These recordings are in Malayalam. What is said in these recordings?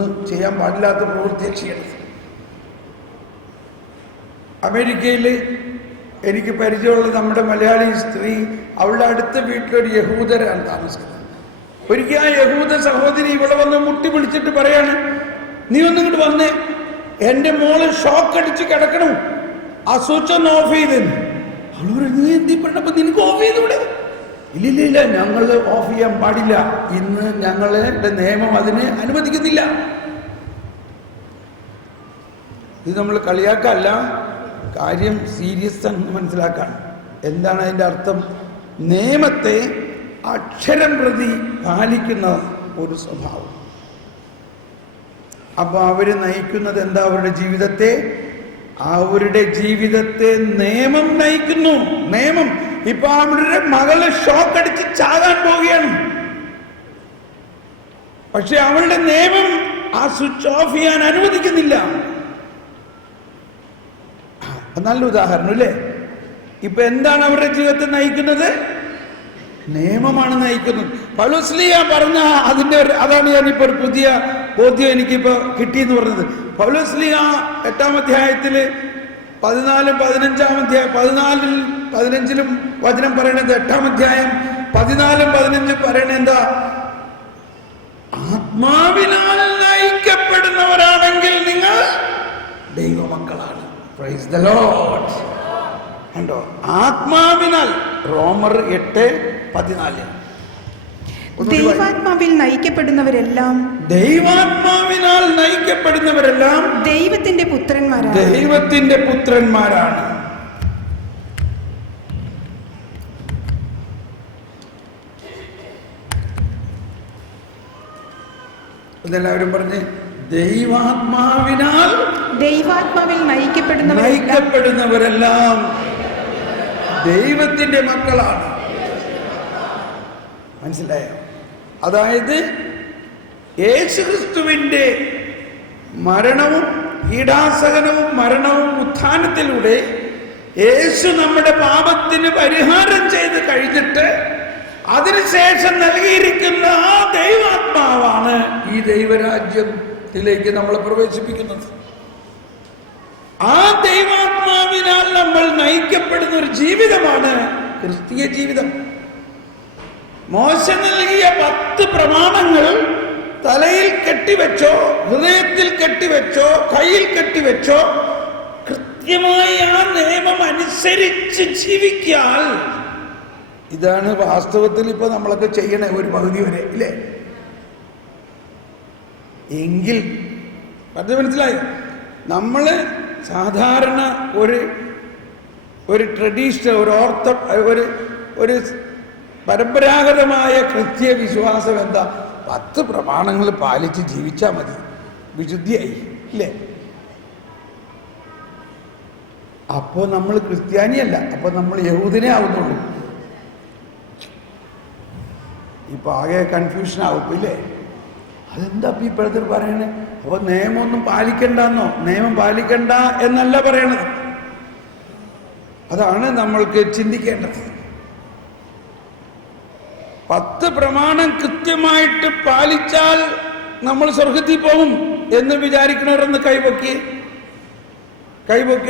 ഒന്നും ചെയ്യാൻ പാടില്ലാത്ത പ്രവൃത്തിയാണ് ചെയ്യണത്. അമേരിക്കയിൽ എനിക്ക് പരിചയമുള്ള നമ്മുടെ മലയാളി സ്ത്രീ, അവളുടെ അടുത്ത വീട്ടിലൊരു യഹൂദരാണ് താമസിക്കുന്നത്. ഒരിക്കൽ ആ യഹൂദ സഹോദരി ഇവിടെ വന്ന് മുട്ടി വിളിച്ചിട്ട് പറയാണ്, നീ ഒന്നും ഇങ്ങോട്ട് വന്നേ, എൻ്റെ മോള് ഷോക്ക് അടിച്ച് കിടക്കണം, ആ സ്വിച്ച് ഒന്ന് ഓഫ് ചെയ്തെന്ന്. അവൾ പറഞ്ഞു, നീ എന്തി പറഞ്ഞപ്പോ നിനക്ക് ഓഫ് ചെയ്തൂടെ? ഇല്ലില്ല, ഞങ്ങൾ ഓഫ് ചെയ്യാൻ പാടില്ല, ഇന്ന് ഞങ്ങളുടെ നിയമം അതിന് അനുവദിക്കുന്നില്ല. ഇത് നമ്മൾ കളിയാക്കല്ല, കാര്യം സീരിയസ് ആണെന്ന് മനസ്സിലാക്കാൻ. എന്താണ് അതിൻ്റെ അർത്ഥം? നിയമത്തെ അക്ഷരം പ്രതി പാലിക്കുന്ന ഒരു സ്വഭാവം. അപ്പൊ അവര് നയിക്കുന്നത് എന്താ? അവരുടെ ജീവിതത്തെ നിയമം നയിക്കുന്നു. നിയമം. ഇപ്പൊ അവരുടെ മകള് ഷോക്ക് അടിച്ച് ചാകാൻ പോവുകയാണ്, പക്ഷെ അവളുടെ നിയമം ആ സ്വിച്ച് ഓഫ് ചെയ്യാൻ അനുവദിക്കുന്നില്ല. നല്ല ഉദാഹരണം അല്ലേ? ഇപ്പൊ എന്താണ് അവരുടെ ജീവിതത്തെ നയിക്കുന്നത്? നിയമമാണ് നയിക്കുന്നത്. പൗലോസ്ലീഹ പറഞ്ഞ അതാണ് ഞാനിപ്പോ ഒരു പുതിയ ബോധ്യം എനിക്കിപ്പോ കിട്ടിയെന്ന് പറഞ്ഞത്. പൗലോസ്ലീഹ 8-ാം അധ്യായത്തില് 14-15 വചനം പറയണത്, 8-ാം അധ്യായം 14-15 പറയണത് എന്താ? ആത്മാവിനാൽ നയിക്കപ്പെടുന്നവരാണെങ്കിൽ നിങ്ങൾ ദൈവമക്കളാണ്. Praise the Lord. കണ്ടോ? ആത്മാവിനാൽ. റോമർ 8:14. ദൈവാത്മാവിൽ നയിക്കപ്പെടുന്നവരെല്ലാം ദൈവത്തിന്റെ പുത്രന്മാരാണ്. ഇതെല്ലാവരും പറഞ്ഞ്, ദൈവാത്മാവിൽ നയിക്കപ്പെടുന്നവരെല്ലാം ദൈവത്തിന്റെ മക്കളാണ്. മനസ്സിലായോ? അതായത് യേശുക്രിസ്തുവിന്റെ മരണവും പീഡാസഹനവും മരണവും ഉത്ഥാനത്തിലൂടെ യേശു നമ്മുടെ പാപത്തിന് പരിഹാരം ചെയ്ത് കഴിഞ്ഞിട്ട് അതിനുശേഷം നൽകിയിരിക്കുന്ന ആ ദൈവാത്മാവാണ് ഈ ദൈവരാജ്യത്തിലേക്ക് നമ്മളെ പ്രവേശിപ്പിക്കുന്നത്. ആ ദൈവാത്മാവിനാൽ നമ്മൾ നയിക്കപ്പെടുന്ന ഒരു ജീവിതമാണ് ക്രിസ്തീയ ജീവിതം. മോശ നൽകിയ 10 പ്രമാണങ്ങൾ തലയിൽ കെട്ടിവെച്ചോ, ഹൃദയത്തിൽ കെട്ടിവെച്ചോ, കയ്യിൽ കെട്ടിവെച്ചോ, കൃത്യമായി ആ നിയമം അനുസരിച്ച് ജീവിക്കാൻ, ഇതാണ് വാസ്തവത്തിൽ ഇപ്പൊ നമ്മളൊക്കെ ചെയ്യണേ ഒരു പകുതി വരെ, ഇല്ലേ? എങ്കിൽ പറഞ്ഞ മനസ്സിലായോ? നമ്മള് സാധാരണ ഒരു ട്രഡീഷണൽ, ഒരു പരമ്പരാഗതമായ കൃത്യവിശ്വാസം എന്താ? 10 പ്രമാണങ്ങൾ പാലിച്ച് ജീവിച്ചാൽ മതി, വിശുദ്ധിയായി, ഇല്ലേ? അപ്പോ നമ്മൾ ക്രിസ്ത്യാനിയല്ല, അപ്പൊ നമ്മൾ യഹൂദനെ ആവുന്നുള്ളൂ. ഇപ്പൊ ആകെ കൺഫ്യൂഷൻ ആവും, ഇല്ലേ? അതെന്താ ഇപ്പോഴത്തെ പറയണേ? അപ്പൊ നിയമമൊന്നും പാലിക്കണ്ടെന്നോ? നിയമം പാലിക്കണ്ട എന്നല്ല പറയണത്. അതാണ് നമ്മൾക്ക് ചിന്തിക്കേണ്ടത്. 10 പ്രമാണം കൃത്യമായിട്ട് പാലിച്ചാൽ നമ്മൾ സ്വർഗത്തിൽ പോകും എന്ന് വിചാരിക്കണവരൊന്ന് കൈപൊക്കി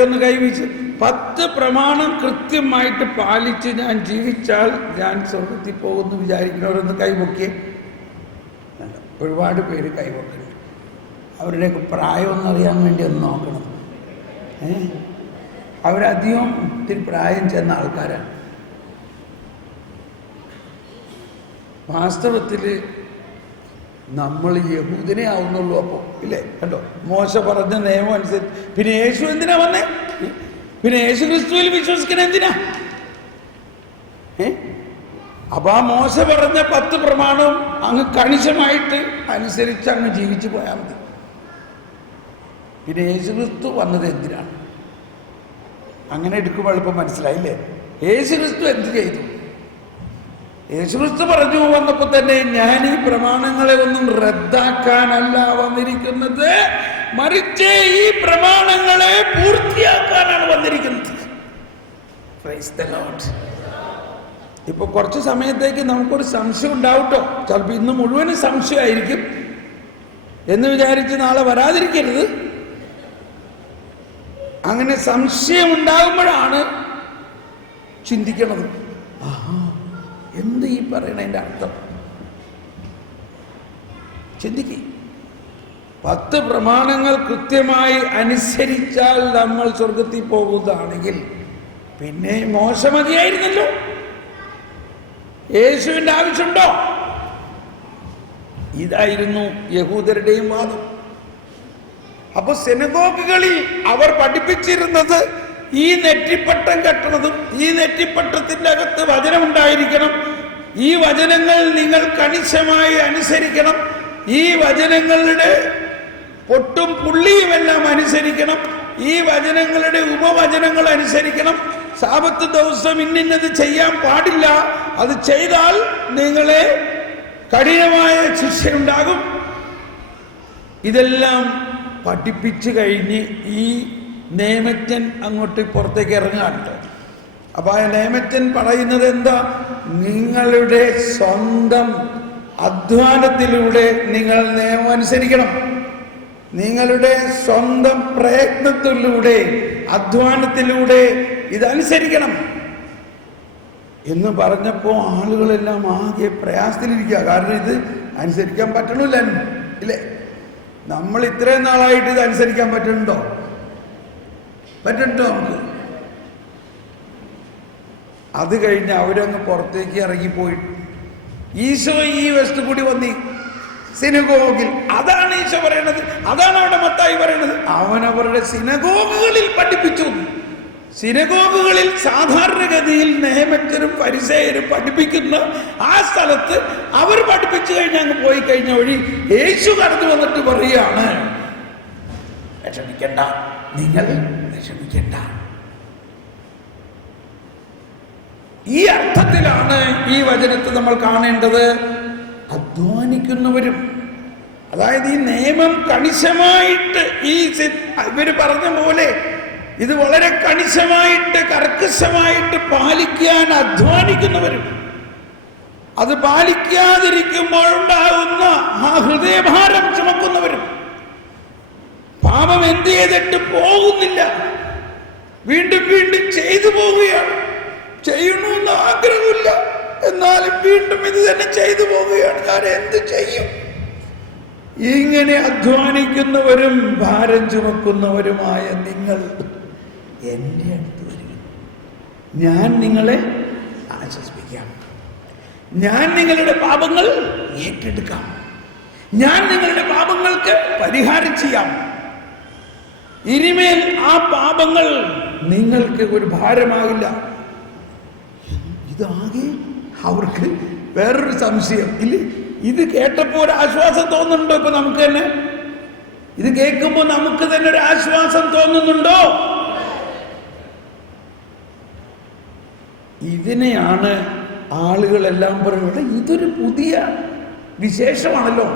ഒന്ന് കൈവീച്ച്. 10 പ്രമാണം കൃത്യമായിട്ട് പാലിച്ച് ഞാൻ ജീവിച്ചാൽ ഞാൻ സ്വർഗത്തിൽ പോകുമെന്ന് വിചാരിക്കണവരൊന്ന് കൈപൊക്കി. ഒരുപാട് പേര് കൈപൊക്കുന്നുണ്ട്. അവരുടെയൊക്കെ പ്രായമൊന്നറിയാൻ വേണ്ടി ഒന്ന് നോക്കണം. അവരധികം ഇത്തിരി പ്രായം ചെന്ന ആൾക്കാരാണ്. വാസ്തവത്തിൽ നമ്മൾ യഹൂദനെ ആവുന്നുള്ളൂ. അപ്പോൾ ഇല്ലേ? കണ്ടോ? മോശ പറഞ്ഞ നിയമം അനുസരിച്ച്. പിന്നെ യേശു എന്തിനാ വന്നേ? പിന്നെ യേശു ക്രിസ്തുവിൽ വിശ്വസിക്കണ എന്തിനാ? അപ്പൊ ആ മോശ പറഞ്ഞ 10 പ്രമാണവും അങ്ങ് കണിശമായിട്ട് അനുസരിച്ച് അങ്ങ് ജീവിച്ചു പോയാൽ മതി. പിന്നെ യേശു ക്രിസ്തു വന്നത് എന്തിനാണ്? അങ്ങനെ എടുക്കുമ്പോൾ എളുപ്പം മനസ്സിലായില്ലേ? യേശു ക്രിസ്തു എന്ത് ചെയ്തു? യേശുക്രിസ്തു പറഞ്ഞു വന്നപ്പോൾ തന്നെ, ഞാൻ ഈ പ്രമാണങ്ങളെ ഒന്നും റദ്ദാക്കാനല്ല വന്നിരിക്കുന്നത്, മറിച്ച് ഈ പ്രമാണങ്ങളെ പൂർത്തിയാക്കാനാണ് വന്നിരിക്കുന്നത്. Praise the Lord. ഇപ്പൊ കുറച്ച് സമയത്തേക്ക് നമുക്കൊരു സംശയം ഉണ്ടാവട്ടോ. ചിലപ്പോൾ ഇന്ന് മുഴുവനും സംശയമായിരിക്കും. എന്ന് വിചാരിച്ച് നാളെ വരാതിരിക്കരുത്. അങ്ങനെ സംശയമുണ്ടാകുമ്പോഴാണ് ചിന്തിക്കണത്, എന്ത് ഈ പറയണതിൻ്റെ അർത്ഥം ചിന്തിക്കുക. 10 പ്രമാണങ്ങൾ കൃത്യമായി അനുസരിച്ചാൽ നമ്മൾ സ്വർഗത്തിൽ പോകുന്നതാണെങ്കിൽ പിന്നെ മോശ മതിയായിരുന്നല്ലോ. യേശുവിൻ്റെ ആവശ്യമുണ്ടോ? ഇതായിരുന്നു യഹൂദരുടെയും വാദം. അപ്പൊ സിനഗോഗുകളിൽ അവർ പഠിപ്പിച്ചിരുന്നത് ഈ നെറ്റിപ്പട്ടം കെട്ടണതും ഈ നെറ്റിപ്പട്ടത്തിന്റെ അകത്ത് വചനമുണ്ടായിരിക്കണം, ഈ വചനങ്ങൾ നിങ്ങൾ കണിശമായി അനുസരിക്കണം, ഈ വചനങ്ങളുടെ പൊട്ടും പുള്ളിയുമെല്ലാം അനുസരിക്കണം, ഈ വചനങ്ങളുടെ ഉപവചനങ്ങൾ അനുസരിക്കണം, സാബത്ത് ദിവസം ഇന്നത് ചെയ്യാൻ പാടില്ല, അത് ചെയ്താൽ നിങ്ങളെ കഠിനമായ ശിക്ഷയുണ്ടാകും. ഇതെല്ലാം പഠിപ്പിച്ചു കഴിഞ്ഞ് ഈ നിയമജ്ഞൻ അങ്ങോട്ട് പുറത്തേക്ക് ഇറങ്ങാറുണ്ട്. അപ്പൊ ആ നിയമജ്ഞൻ പറയുന്നത് എന്താ? നിങ്ങളുടെ സ്വന്തം അധ്വാനത്തിലൂടെ നിങ്ങൾ നിയമം അനുസരിക്കണം, നിങ്ങളുടെ സ്വന്തം പ്രയത്നത്തിലൂടെ അധ്വാനത്തിലൂടെ ഇതനുസരിക്കണം എന്ന് പറഞ്ഞപ്പോൾ ആളുകളെല്ലാം ആകെ പ്രയാസത്തിലിരിക്കുക. കാരണം ഇത് അനുസരിക്കാൻ പറ്റണില്ല, ഇല്ലേ? നമ്മൾ ഇത്രയും നാളായിട്ട് ഇത് അനുസരിക്കാൻ പറ്റുന്നുണ്ടോ? നമുക്ക്? അത് കഴിഞ്ഞ് അവരങ്ങ് പുറത്തേക്ക് ഇറങ്ങിപ്പോയി. ഈശോ ഈ വശത്ത് കൂടി വന്നി സിനഗോഗിൽ. അതാണ് ഈശോ പറയണത്, അതാണ് അവിടെ മത്തായി പറയണത്. അവനവരുടെ സിനഗോഗുകളിൽ പഠിപ്പിച്ചു. സിനഗോഗുകളിൽ സാധാരണഗതിയിൽ നിയമജ്ഞരും ഫരിസേയരും പഠിപ്പിക്കുന്ന ആ സ്ഥലത്ത് അവർ പഠിപ്പിച്ചു കഴിഞ്ഞ് അങ്ങ് പോയി കഴിഞ്ഞ വഴി യേശു കടന്നു വന്നിട്ട് പറയുകയാണ്, വിഷമിക്കണ്ട, നിങ്ങൾ വിഷമിക്കണ്ട. ഈ അർത്ഥത്തിലാണ് ഈ വചനത്തെ നമ്മൾ കാണേണ്ടത്. അധ്വാനിക്കുന്നവരും, അതായത് ഈ നിയമം കണിശമായിട്ട് ഇവര് പറഞ്ഞ പോലെ ഇത് വളരെ കണിശമായിട്ട് കർക്കശമായിട്ട് പാലിക്കാൻ അധ്വാനിക്കുന്നവരും, അത് പാലിക്കാതിരിക്കുമ്പോഴുണ്ടാകുന്ന ആ ഹൃദയഭാരം ചുമക്കുന്നവരും, പാപം എന്ത് ചെയ്തിട്ട് പോകുന്നില്ല, വീണ്ടും വീണ്ടും ചെയ്തു പോവുകയാണ്, ചെയ്യണമെന്ന് ആഗ്രഹമില്ല, എന്നാലും വീണ്ടും ഇത് തന്നെ ചെയ്തു പോവുകയാണ്, ഞാൻ എന്ത് ചെയ്യും? ഇങ്ങനെ അധ്വാനിക്കുന്നവരും ഭാരം ചുമക്കുന്നവരുമായ നിങ്ങൾ എൻ്റെ അടുത്ത് വരിക, ഞാൻ നിങ്ങളെ ആശ്വസിപ്പിക്കാം, ഞാൻ നിങ്ങളുടെ പാപങ്ങൾ ഏറ്റെടുക്കാം, ഞാൻ നിങ്ങളുടെ പാപങ്ങൾക്ക് പരിഹാരം ചെയ്യാം. ഇനിമേൽ ആ പാപങ്ങൾ നിങ്ങൾക്ക് ഒരു ഭാരമാകില്ല. ഇതാകെ അവർക്ക് വേറൊരു സംശയം ഇല്ലേ? ഇത് കേട്ടപ്പോ ഒരു ആശ്വാസം തോന്നുന്നുണ്ടോ? ഇപ്പൊ നമുക്ക് തന്നെ ഇത് കേൾക്കുമ്പോ നമുക്ക് തന്നെ ഒരു ആശ്വാസം തോന്നുന്നുണ്ടോ? ഇതിനെയാണ് ആളുകളെല്ലാം പറയുന്നത്, ഇതൊരു പുതിയ വിശേഷമാണല്ലോ,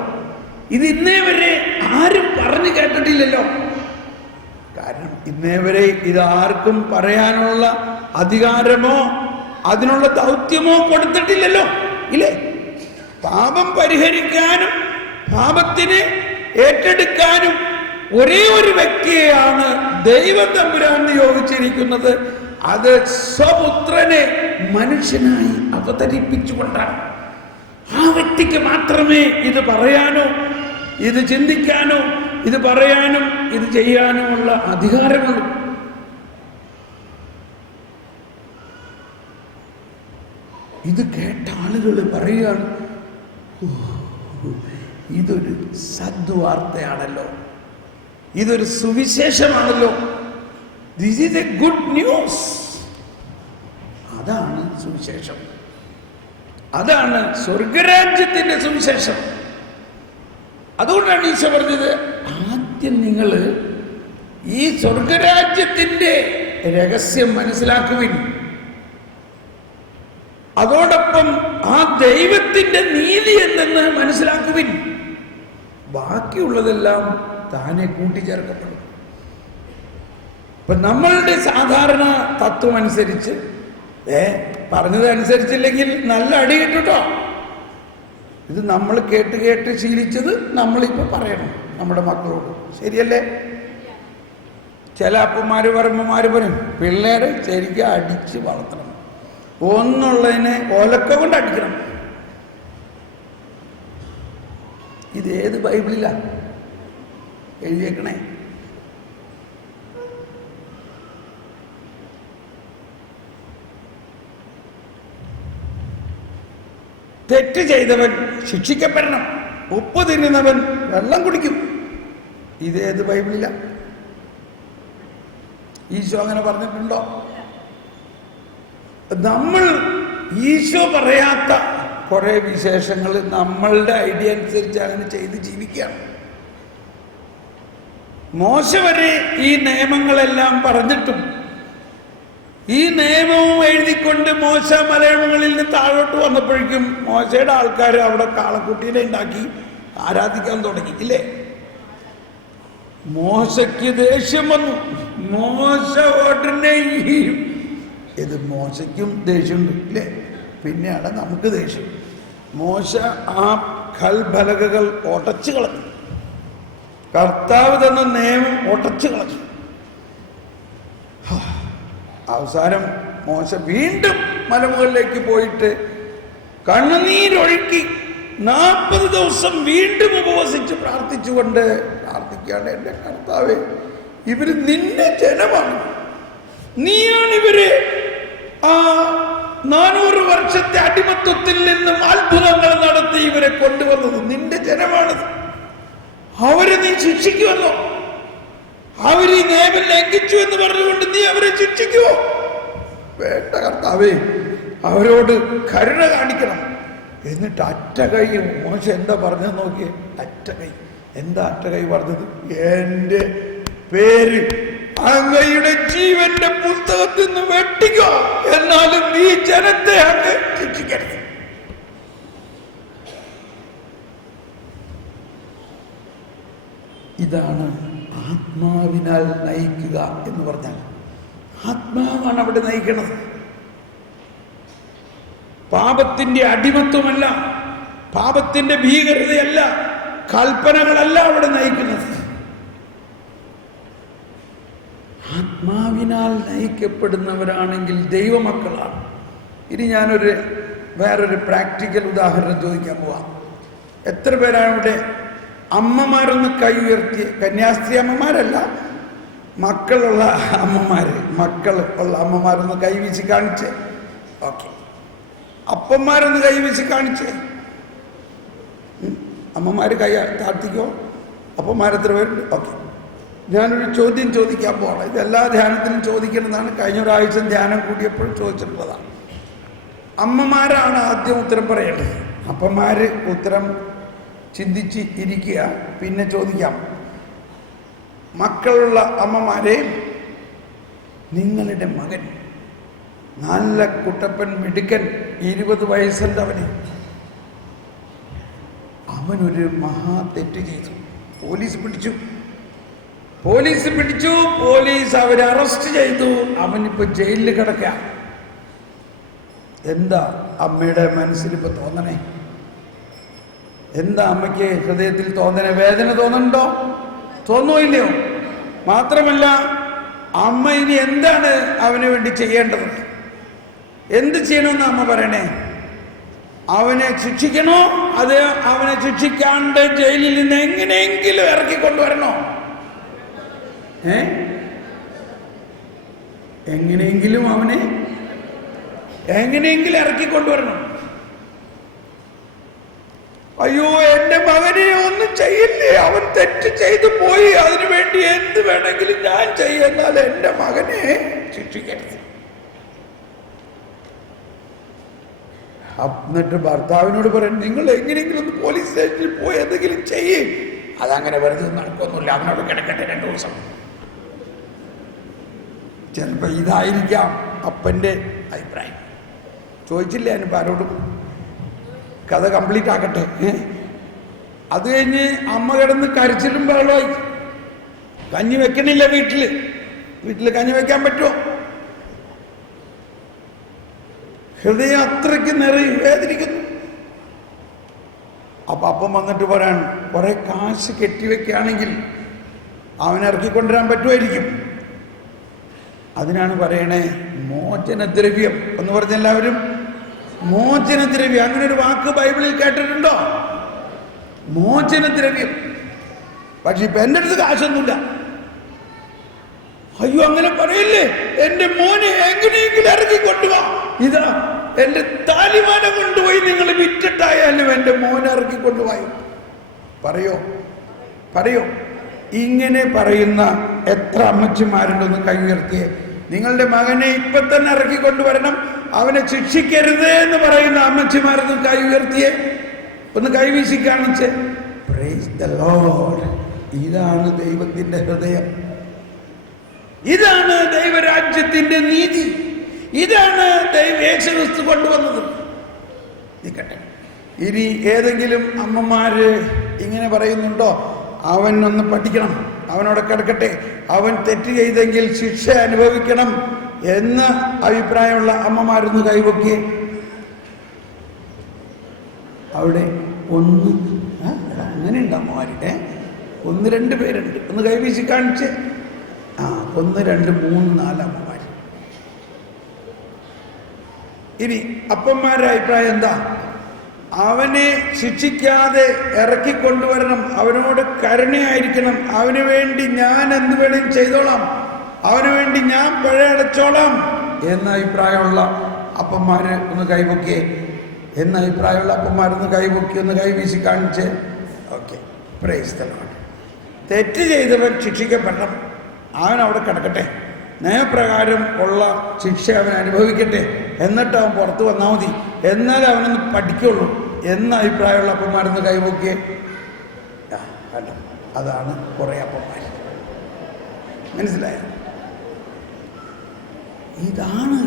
ഇത് ഇന്നേ വരെ ആരും പറഞ്ഞു കേട്ടിട്ടില്ലല്ലോ. കാരണം ഇന്നേ വരെ ഇത് ആർക്കും പറയാനുള്ള അധികാരമോ അതിനുള്ള ദൗത്യമോ കൊടുത്തിട്ടില്ലല്ലോ, ഇല്ലേ? പാപം പരിഹരിക്കാനും പാപത്തിനെ ഏറ്റെടുക്കാനും ഒരേ ഒരു വ്യക്തിയെയാണ് ദൈവം തമ്പുരാൻ നിയോഗിച്ചിരിക്കുന്നത്. അത് സ്വപുത്രനെ മനുഷ്യനായി അവതരിപ്പിച്ചുകൊണ്ടാണ്. ആ വ്യക്തിക്ക് മാത്രമേ ഇത് പറയാനോ ഇത് ചിന്തിക്കാനോ ഇത് പറയാനും ഇത് ചെയ്യാനും ഉള്ള അധികാരമുള്ളൂ. ഇത് കേട്ട ആളുകൾ പറയുകയാണ്, ഇതൊരു സദ്വാർത്തയാണല്ലോ, ഇതൊരു സുവിശേഷമാണല്ലോ, this is a good news. അതാണ് സുവിശേഷം, അതാണ് സ്വർഗരാജ്യത്തിന്റെ സുവിശേഷം. അതുകൊണ്ടാണ് ഈശോ പറഞ്ഞത്, ആദ്യം നിങ്ങൾ ഈ സ്വർഗരാജ്യത്തിന്റെ രഹസ്യം മനസ്സിലാക്കുവിൻ, അതോടൊപ്പം ആ ദൈവത്തിന്റെ നീതി എന്തെന്ന് മനസ്സിലാക്കുവിൻ, ബാക്കിയുള്ളതെല്ലാം താനെ കൂട്ടിച്ചേർക്കപ്പെടും. ഇപ്പൊ നമ്മളുടെ സാധാരണ തത്വം അനുസരിച്ച് പറഞ്ഞത് അനുസരിച്ചില്ലെങ്കിൽ നല്ല അടി കിട്ടുട്ടോ. ഇത് നമ്മൾ കേട്ട് കേട്ട് ശീലിച്ചത് നമ്മളിപ്പോ പറയണം, നമ്മുടെ മക്കളോട്. ശരിയല്ലേ? ചില അപ്പന്മാർ പറമ്പന്മാർ പറയും പിള്ളേരെ ശരിക്കും അടിച്ച് വളർത്തണം, ഒന്നുള്ളതിനെ ഒലക്ക കൊണ്ട് അടിക്കണം. ഇതേത് ബൈബിളിലാണ് എഴുതിയേക്കണേ? തെറ്റ് ചെയ്തവൻ ശിക്ഷിക്കപ്പെടണം, ഉപ്പ് തിന്നുന്നവൻ വെള്ളം കുടിക്കും. ഇതേത് ബൈബിളില? ഈശോ അങ്ങനെ പറഞ്ഞിട്ടുണ്ടോ? നമ്മൾ ഈശോ പറയാത്ത കുറെ വിശേഷങ്ങൾ നമ്മളുടെ ഐഡിയ അനുസരിച്ച് അങ്ങനെ ചെയ്ത് ജീവിക്കുകയാണ്. മോശ വരെ ഈ നിയമങ്ങളെല്ലാം പറഞ്ഞിട്ടും ഈ നിയമവും എഴുതിക്കൊണ്ട് മോശ മലമുകളിൽ നിന്ന് താഴോട്ട് വന്നപ്പോഴേക്കും മോശയുടെ ആൾക്കാർ അവിടെ കാളക്കുട്ടീനെ ഉണ്ടാക്കി ആരാധിക്കാൻ തുടങ്ങി, ഇല്ലേ? മോശയ്ക്ക് ദേഷ്യം വന്നു. മോശ ഉടനെ ഇത് മോശയ്ക്കും ദേഷ്യമുണ്ട്, ഇല്ലേ? പിന്നെയാണ് നമുക്ക് ദേഷ്യം. മോശ ആ കൽഭലകകൾ ഒടച്ചു കളഞ്ഞു, കർത്താവ് തന്ന നിയമം ഒടച്ചു കളഞ്ഞു. അവസാനം മോശ വീണ്ടും മലമുകളിലേക്ക് പോയിട്ട് കണ്ണുനീരൊഴുക്കി 40 ദിവസം വീണ്ടും ഉപവസിച്ച് പ്രാർത്ഥിച്ചുകൊണ്ട് പ്രാർത്ഥിക്കുകയാണ്, എൻ്റെ കർത്താവേ, ഇവര് നിന്റെ ജനമാണ്, നീയാണിവരെ ആ 400 വർഷത്തെ അടിമത്വത്തിൽ നിന്നും അത്ഭുതങ്ങൾ നടത്തി ഇവരെ കൊണ്ടുവന്നത്, നിന്റെ ജനമാണത്. അവരെ നീ ശിക്ഷിക്കുമല്ലോ, അവർ ഈ നിയമം ലംഘിച്ചു എന്ന് പറഞ്ഞുകൊണ്ട് നീ അവരെ ശിക്ഷിക്കുമോ? വേണ്ട കർത്താവേ, അവരോട് കരുണ കാണിക്കണം. എന്നിട്ട് അറ്റ കൈ മോശ എന്താ പറഞ്ഞത് നോക്കിയേ? അറ്റ കൈ. എന്താ അറ്റ കൈ പറഞ്ഞത്? എൻ്റെ പേര് അങ്ങയുടെ ജീവന്റെ പുസ്തകത്തിൽ നിന്ന് വെട്ടിക്കോ, എന്നാലും ഈ ജനത്തെ അങ്ങ് ശിക്ഷിക്കരുത്. ഇതാണ് ആത്മാവിനാൽ നയിക്കുക എന്ന് പറഞ്ഞാൽ. ആത്മാവാണ് അവിടെ നയിക്കുന്നത്, പാപത്തിന്റെ അടിമത്വമല്ല, പാപത്തിന്റെ ഭീകരതയല്ല, കൽപ്പനകളല്ല അവിടെ നയിക്കുന്നത്. ആത്മാവിനാൽ നയിക്കപ്പെടുന്നവരാണെങ്കിൽ ദൈവമക്കളാണ്. ഇനി ഞാനൊരു വേറൊരു പ്രാക്ടിക്കൽ ഉദാഹരണം ചോദിക്കാൻ പോവാം. എത്ര പേരാണ് ഇവിടെ അമ്മമാരൊന്ന് കൈ ഉയർത്തി? കന്യാസ്ത്രീ അമ്മമാരല്ല, മക്കളുള്ള അമ്മമാര്, മക്കൾ ഉള്ള അമ്മമാരൊന്ന് കൈവീശി കാണിച്ചേ. ഓക്കെ, അപ്പന്മാരൊന്ന് കൈവീശി കാണിച്ചേ. അമ്മമാര് കൈ താഴ്ത്തിക്കോ. അപ്പന്മാരെത്ര പേരുണ്ട്? ഓക്കെ, ഞാനൊരു ചോദ്യം ചോദിക്കാൻ പോകണം. ഇത് എല്ലാ ധ്യാനത്തിനും ചോദിക്കുന്നതാണ്. കഴിഞ്ഞ ഒരാഴ്ച ധ്യാനം കൂടിയപ്പോഴും ചോദിച്ചിട്ടുള്ളതാണ്. അമ്മമാരാണ് ആദ്യം ഉത്തരം പറയേണ്ടത്. അപ്പന്മാര് ഉത്തരം ചിന്തിച്ച് ഇരിക്കുക, പിന്നെ ചോദിക്കാം. മക്കളുള്ള അമ്മമാരെ, നിങ്ങളുടെ മകൻ നല്ല കുട്ടപ്പൻ മിടുക്കൻ 20 വയസ്സുണ്ട് അവന്, അവനൊരു മഹാ തെറ്റ് ചെയ്തു, പോലീസ് പിടിച്ചു, പോലീസ് അവരെ അറസ്റ്റ് ചെയ്തു, അവനിപ്പോ ജയിലിൽ കിടക്കാം. എന്താ അമ്മയുടെ മനസ്സിലിപ്പോ തോന്നണേ? എന്താ അമ്മയ്ക്ക് ഹൃദയത്തിൽ തോന്നണേ? വേദന തോന്നുന്നുണ്ടോ? തോന്നുമോ ഇല്ലയോ? മാത്രമല്ല, അമ്മ ഇനി എന്താണ് അവന് വേണ്ടി ചെയ്യേണ്ടത്? എന്ത് ചെയ്യണമെന്ന് അമ്മ പറയണേ? അവനെ ശിക്ഷിക്കണോ? അത് അവനെ ശിക്ഷിക്കാണ്ട് ജയിലിൽ നിന്ന് എങ്ങനെയെങ്കിലും ഇറക്കിക്കൊണ്ടുവരണോ? എങ്ങനെയെങ്കിലും അവനെ ഇറക്കിക്കൊണ്ടുവരണം. അയ്യോ, എന്റെ മകനെ ഒന്നും ചെയ്യില്ലേ, അവൻ തെറ്റ് ചെയ്തു പോയി, അതിനു വേണ്ടി എന്ത് വേണമെങ്കിലും ഞാൻ ചെയ്യും, എന്നാൽ എന്റെ മകനെ ശിക്ഷിക്കരുത്. എന്നിട്ട് ഭർത്താവിനോട് പറയും, നിങ്ങൾ എങ്ങനെയെങ്കിലും ഒന്ന് പോലീസ് സ്റ്റേഷനിൽ പോയി എന്തെങ്കിലും ചെയ്യേ. അതങ്ങനെ വെറുതെ നടക്കൊന്നുമില്ല, അവനോട് കിടക്കട്ടെ 2 ദിവസം. ചിലപ്പോൾ ഇതായിരിക്കാം അപ്പൻ്റെ അഭിപ്രായം. ചോദിച്ചില്ല ഞാനിപ്പോൾ ആരോടും. കഥ കംപ്ലീറ്റ് ആക്കട്ടെ. അത് കഴിഞ്ഞ് അമ്മ കിടന്ന് കരച്ചിലും ബഹളമായി. കഞ്ഞി വെക്കണില്ല വീട്ടിൽ കഞ്ഞി വെക്കാൻ പറ്റുമോ? ഹൃദയം അത്രയ്ക്ക് വേദനിക്കുന്നു. അപ്പം അപ്പം വന്നിട്ട് പറയാൻ കുറേ കാശ് കെട്ടിവെക്കുകയാണെങ്കിൽ അവനിറക്കിക്കൊണ്ടുവരാൻ പറ്റുമായിരിക്കും. അതിനാണ് പറയണേ മോചനദ്രവ്യം എന്ന് പറഞ്ഞ എല്ലാവരും മോചനദ്രവ്യം. അങ്ങനെ ഒരു വാക്ക് ബൈബിളിൽ കേട്ടിട്ടുണ്ടോ? മോചനദ്രവ്യം. പക്ഷെ ഇപ്പൊ എൻ്റെ അടുത്ത് കാശൊന്നുമില്ല. അയ്യോ, അങ്ങനെ പറയില്ലേ. എൻ്റെ മോനെ എങ്ങനെയെങ്കിലും ഇറക്കി കൊണ്ടുപോവാ. ഇതാ എൻ്റെ താലിമാനം കൊണ്ടുപോയി നിങ്ങൾ വിറ്റിട്ടായാലും എൻ്റെ മോനെ ഇറക്കി കൊണ്ടുപോയി പറയോ? ഇങ്ങനെ പറയുന്ന എത്ര അമ്മച്ചിമാരുണ്ടെന്ന് കൈ ഉയർത്തിയേ. നിങ്ങളുടെ മകനെ ഇപ്പൊ തന്നെ ഇറക്കി കൊണ്ടുവരണം, അവനെ ശിക്ഷിക്കരുത് എന്ന് പറയുന്ന അമ്മച്ചിമാരൊന്ന് കൈ ഉയർത്തിയേ, ഒന്ന് കൈവീശി കാണിച്ച്. Praise the Lord. ഇതാണ് ദൈവത്തിന്റെ ഹൃദയം, ഇതാണ് ദൈവരാജ്യത്തിന്റെ നീതി, ഇതാണ് യേശുക്രിസ്തു കൊണ്ടുവന്നത്. നിൽക്കട്ടെ. ഇനി ഏതെങ്കിലും അമ്മമാര് ഇങ്ങനെ പറയുന്നുണ്ടോ? അവൻ ഒന്ന് പഠിക്കണം, അവനോട് കിടക്കട്ടെ, അവൻ തെറ്റ് ചെയ്തെങ്കിൽ ശിക്ഷ അനുഭവിക്കണം എന്ന് അഭിപ്രായമുള്ള അമ്മമാരൊന്ന് കൈവക്കിയേ. അവിടെ ഒന്ന് അങ്ങനെയുണ്ട് അമ്മമാരുടെ 1-2 പേരുണ്ട്. ഒന്ന് കൈവീശി കാണിച്ച്. 1, 2, 3, 4 അമ്മമാർ. ഇനി അപ്പന്മാരുടെ അഭിപ്രായം എന്താ? അവനെ ശിക്ഷിക്കാതെ ഇറക്കിക്കൊണ്ടുവരണം, അവനോട് കരുണയായിരിക്കണം, അവന് വേണ്ടി ഞാൻ എന്ത് വേണേലും ചെയ്തോളാം, അവന് വേണ്ടി ഞാൻ പിഴ അടച്ചോളാം എന്ന അഭിപ്രായമുള്ള അപ്പന്മാര് ഒന്ന് കൈപൊക്കിയേ. എന്ന അഭിപ്രായമുള്ള അപ്പന്മാരൊന്ന് കൈപൊക്കി, ഒന്ന് കൈവീശി കാണിച്ച്. Okay, praise the Lord. തെറ്റ് ചെയ്തവൻ ശിക്ഷിക്കപ്പെടണം, അവൻ അവിടെ കിടക്കട്ടെ, നിയമപ്രകാരം ഉള്ള ശിക്ഷ അവൻ അനുഭവിക്കട്ടെ, എന്നിട്ട് അവൻ പുറത്ത് വന്നാൽ മതി, എന്നാലും അവനൊന്ന് പഠിക്കുള്ളൂ എന്ന അഭിപ്രായമുള്ള അപ്പന്മാരൊന്ന് കൈപൊക്കിയേ. കണ്ടോ, അതാണ് കുറേ അപ്പന്മാർ. മനസ്സിലായോ? ഇതാണ്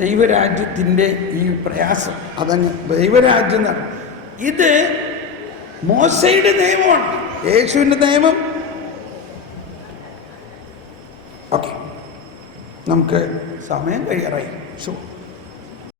ദൈവരാജ്യത്തിൻ്റെ ഈ പ്രയാസം. അതങ്ങ് ദൈവരാജ്യം എന്നാണ്. ഇത് മോശയുടെ നിയമമാണ്, യേശുവിൻ്റെ നിയമം. ഓക്കെ, നമുക്ക് സമയം കഴിയാറായി.